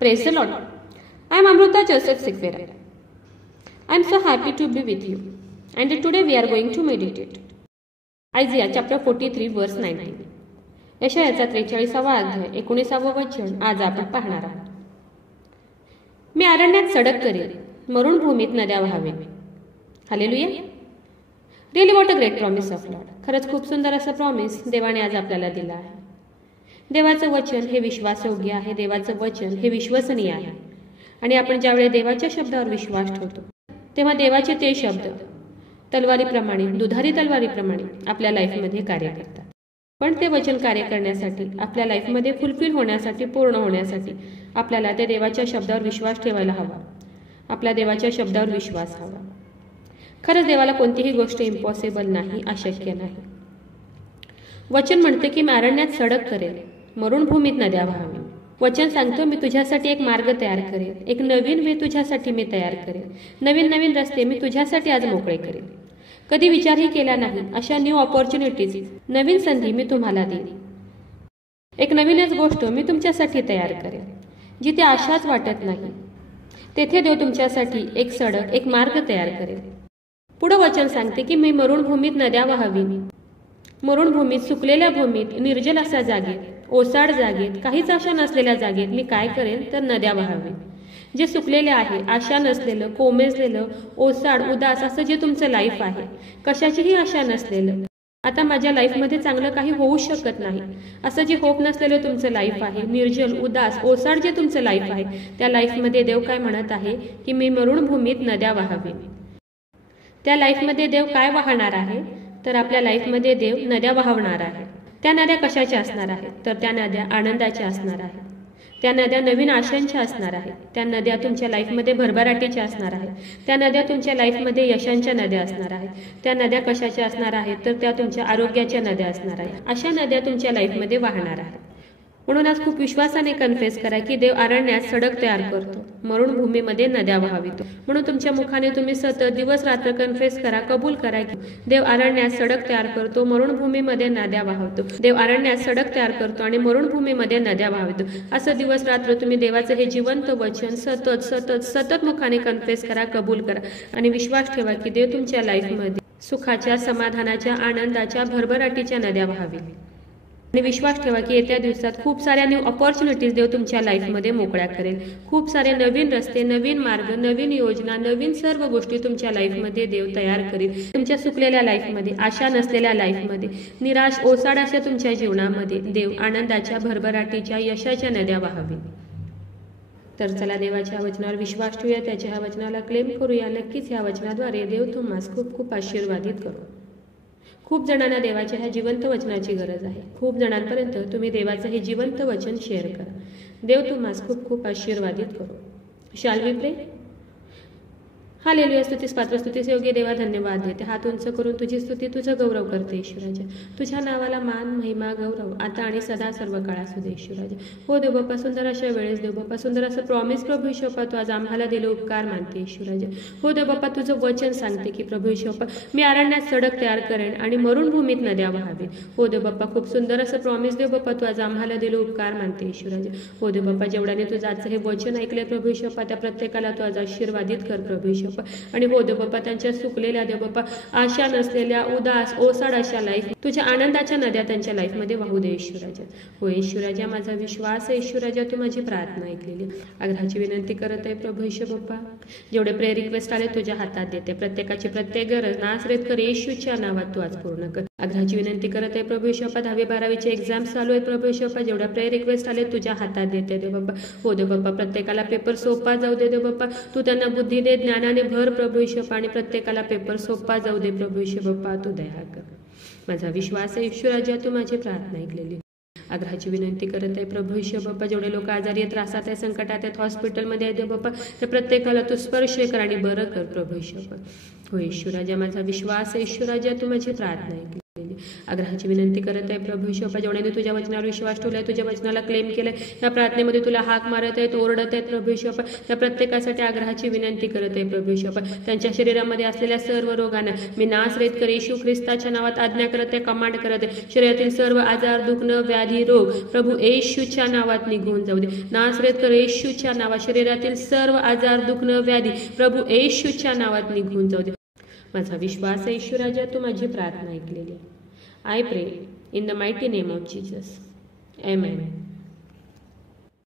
Praise the Lord. I am Amruta Joseph Sikvera. I am so happy to be with you. And today we are going to meditate. Isaiah chapter 43 verse 19. यशायाचा 43वा अध्याय 19वा वचन आज आपण पाहणार आहोत. मी अरण्यात सडक करेन, मरुण भूमीत नद्या वाहावेन. Hallelujah. Really what a great promise of Lord. खरंच खूप सुंदर असं प्रॉमिस देवाने आज आपल्याला दिलं आहे. देवाचं वचन हे विश्वासयोग्य आहे. देवाचं वचन हे विश्वसनीय आहे. आणि आपण ज्यावेळी देवाच्या शब्दावर विश्वास ठेवतो तेव्हा देवाचे ते शब्द तलवारीप्रमाणे, दुधारी तलवारीप्रमाणे आपल्या लाईफमध्ये कार्य करतात. पण ते वचन कार्य करण्यासाठी, आपल्या लाईफमध्ये फुलफिल होण्यासाठी, पूर्ण होण्यासाठी आपल्याला त्या देवाच्या शब्दावर विश्वास ठेवायला हवा. आपल्या देवाच्या शब्दावर विश्वास हवा. खरंच देवाला कोणतीही गोष्ट इम्पॉसिबल नाही, अशक्य नाही. वचन म्हणते की मी अरण्यात सडक करेल, मरुण भूमीत नद्या वाहावेन. वचन सांगतो मी तुझ्यासाठी एक मार्ग तयार करेल, एक नवीन वे तुझ्यासाठी मी तयार करेल. नवीन नवीन रस्ते मी तुझ्यासाठी आज मोकळे करेल. कधी विचारही केला नाही अशा न्यू ऑपॉर्च्युनिटीज, नवीन संधी मी तुम्हाला देईन. एक नवीनच गोष्ट मी तुमच्यासाठी तयार करेल. जिथे आशाच वाटत नाही तेथे देव तुमच्यासाठी एक सडक, एक मार्ग तयार करेल. पुढे वचन सांगते की मी मरुण भूमीत नद्या वाहावीन. मरुण भूमीत, सुकलेल्या भूमीत, निर्जल अशा जागेत, ओसाड जागेत, काहीच आशा नसलेल्या जागेत मी काय करेन तर नद्या वाहावीन. जे सुकलेले आहे, आशा नसलेलं, कोमेजलेलं, ओसाड, उदास असं जे तुमचं लाईफ आहे, कशाचीही आशा नसलेलं, आता माझ्या लाईफमध्ये चांगलं काही होऊ शकत नाही असं जे होप नसलेलं तुमचं लाईफ आहे, निर्जल, उदास, ओसाड जे तुमचं लाईफ आहे, त्या लाईफमध्ये देव काय म्हणत आहे की मी मरुण भूमीत नद्या वाहावीन. त्या लाईफमध्ये देव काय वाहणार आहे तर आपल्या लाईफमध्ये देव नद्या वाहवणार आहे. त्या नद्या कशाच्या असणार आहेत तर त्या नद्या आनंदाच्या असणार आहेत. त्या नद्या नवीन आशांच्या असणार आहेत. त्या नद्या तुमच्या लाईफमध्ये भरभराटीच्या असणार आहेत. त्या नद्या तुमच्या लाईफमध्ये यशांच्या नद्या असणार आहेत. त्या नद्या कशाच्या असणार आहेत तर त्या तुमच्या आरोग्याच्या नद्या असणार आहेत. अशा नद्या तुमच्या लाईफमध्ये वाहणार आहेत. म्हणून आज खूप विश्वासाने कन्फेस करा की देव अरण्यात सडक तयार करतो, मरुण भूमीमध्ये नद्या वाहावितो. म्हणून तुमच्या मुखाने तुम्ही सतत दिवस रात्र कन्फेस करा, कबूल करा की देव अरण्यात सडक तयार करतो, मरुण भूमीमध्ये नद्या वाहवतो. देव अरण्यात सडक तयार करतो आणि मरुण भूमीमध्ये नद्या वाहवतो. असं दिवस रात्र तुम्ही देवाचं हे जिवंत वचन सतत सतत सतत मुखाने कन्फेस करा, कबूल करा आणि विश्वास ठेवा की देव तुमच्या लाईफमध्ये सुखाच्या, समाधानाच्या, आनंदाच्या, भरभराटीच्या नद्या वाहावी. आणि विश्वास ठेवा की येत्या दिवसात खूप साऱ्या न्यू ऑपॉर्च्युनिटीज देव तुमच्या लाईफमध्ये मोकळ्या करेल. खूप सारे नवीन रस्ते, नवीन मार्ग, नवीन योजना, नवीन सर्व गोष्टी तुमच्या लाईफमध्ये देव तयार करेल. तुमच्या सुकलेल्या लाईफमध्ये, आशा नसलेल्या लाईफमध्ये, निराश, ओसाड अशा तुमच्या जीवनामध्ये देव आनंदाच्या, भरभराटीच्या, यशाच्या नद्या वाहावी. तर चला देवाच्या वचनावर विश्वास ठेवूया, त्याच्या ह्या वचनाला क्लेम करूया. नक्कीच ह्या वचनाद्वारे देव तुम्हाला खूप खूप आशीर्वादित करू. खूप जणांना देवाच्या ह्या जिवंत वचनाची गरज आहे. खूप जणांपर्यंत तुम्ही देवाचं हे जिवंत वचन शेअर करा. देव तुम्हाला खूप खूप आशीर्वादित करू. शाल वी प्रे. हालेलुया. स्तुतीस पात्र, स्तुतीस योग्य देवा धन्यवाद देते. हात उंच करून तुझी स्तुती, तुझं गौरव करते ईश्वराजा. तुझ्या नावाला मान, महिमा, गौरव आता आणि सदा सर्व काळ असू दे ईश्वराजा. हो देव बाप्पा, सुंदर अशा वेळेस देव बाप्पा, सुंदर असं प्रॉमिस प्रभू ईश्वप्पा तू आज आम्हाला दिले उपकार मानते ईश्वराजा. हो देव बाप्पा, तुझं वचन सांगते की प्रभू ईश्वप्पा मी अरण्यात सडक तयार करेन आणि मरुण भूमीत नद्या वाहावे. हो देव बाप्पा, खूप सुंदर असं प्रॉमिस देव बाप्पा तू आज आम्हाला दिले उपकार मानते ईश्वराजा. हो देव बाप्पा, जेवढ्याने तुझं आजचं हे वचन ऐकलंय प्रभू ईश्वप्पा त्या प्रत्येकाला तू आज आशीर्वादित कर प्रभू ईश्वप्पा. आणि हो देव बाप्पा, त्यांच्या सुकलेल्या देव बाप्पा, आशा नसलेल्या, उदास, ओसाड अशा लाईफ तुझ्या आनंदाच्या नद्या त्यांच्या लाईफमध्ये वाहू दे ईश्वराजा. हो ईश्वराजा, माझा विश्वास आहे ईश्वराजा, तू माझी प्रार्थना ऐकलेली. आग्रहाची विनंती करत आहे प्रभू ईश्वर बाप्पा. जेवढे प्रेयर रिक्वेस्ट आले तुझ्या हातात देते. प्रत्येकाची प्रत्येक गरज नासरेत कर येशूच्या नावात तू आज पूर्ण कर. आग्रहाची विनंती करत आहे प्रभू ईश्वर बाप्पा. 10वी-12वीचे एक्झाम चालू आहेत प्रभू ईश्वर बाप्पा. जेवढ्या प्रेयर रिक्वेस्ट आले तुझ्या हातात देते देव बाप्पा. हो देव बाप्पा, प्रत्येकाला पेपर सोपा जाऊ दे देव बाप्पा. तू त्यांना बुद्धी दे, ज्ञानाने भर प्रभू ईश्वर बाप्पा. आणि प्रत्येकाला पेपर सोपा जाऊ दे प्रभू ईश्वर बाप्पा. तू दया कर. माझा विश्वास आहे ईश्वराजा, तू माझी प्रार्थना ऐकलेली. आग्रहाची विनंती करत आहे प्रभू ईश्वर बाप्पा. जेवढे लोक आजारी आहेत, त्रासात आहे, संकटात आहेत, हॉस्पिटलमध्ये आहेत देव बाप्पा, तर प्रत्येकाला तू स्पर्श कर आणि बरं कर प्रभू ईश्वर बाप्पा. हो ईश्वराजा, माझा विश्वास आहे ईश्वराजा, तू माझी प्रार्थना ऐकलेली. आग्रहाची विनंती करत आहे प्रभू येशू बाप्पा, जेवढ्याने तुझ्या वचनावर विश्वास ठेवलाय, तुझ्या वचनाला क्लेम केलंय, या प्रार्थनेमध्ये तुला हाक मारत आहेत, ओरडत आहेत प्रभू येशू बाप्पा, त्या प्रत्येकासाठी आग्रहाची विनंती करत आहे प्रभू येशू बाप्पा. त्यांच्या शरीरामध्ये असलेल्या सर्व रोगांना मी नासरेतकर येशू ख्रिस्ताच्या नावात आज्ञा करत आहे, कमांड करत आहे. शरीरातील सर्व आजार, दुखणं, व्याधी, रोग प्रभू येशूच्या नावात निघून जाऊ दे. नासरेतकर येशूच्या नावात शरीरातील सर्व आजार, दुखणं, व्याधी प्रभू येशूच्या नावात निघून जाऊ दे. माझा विश्वास आहे येशू राजा, तू माझी प्रार्थना ऐकलेली. आय प्रे in the mighty name of Jesus. Amen.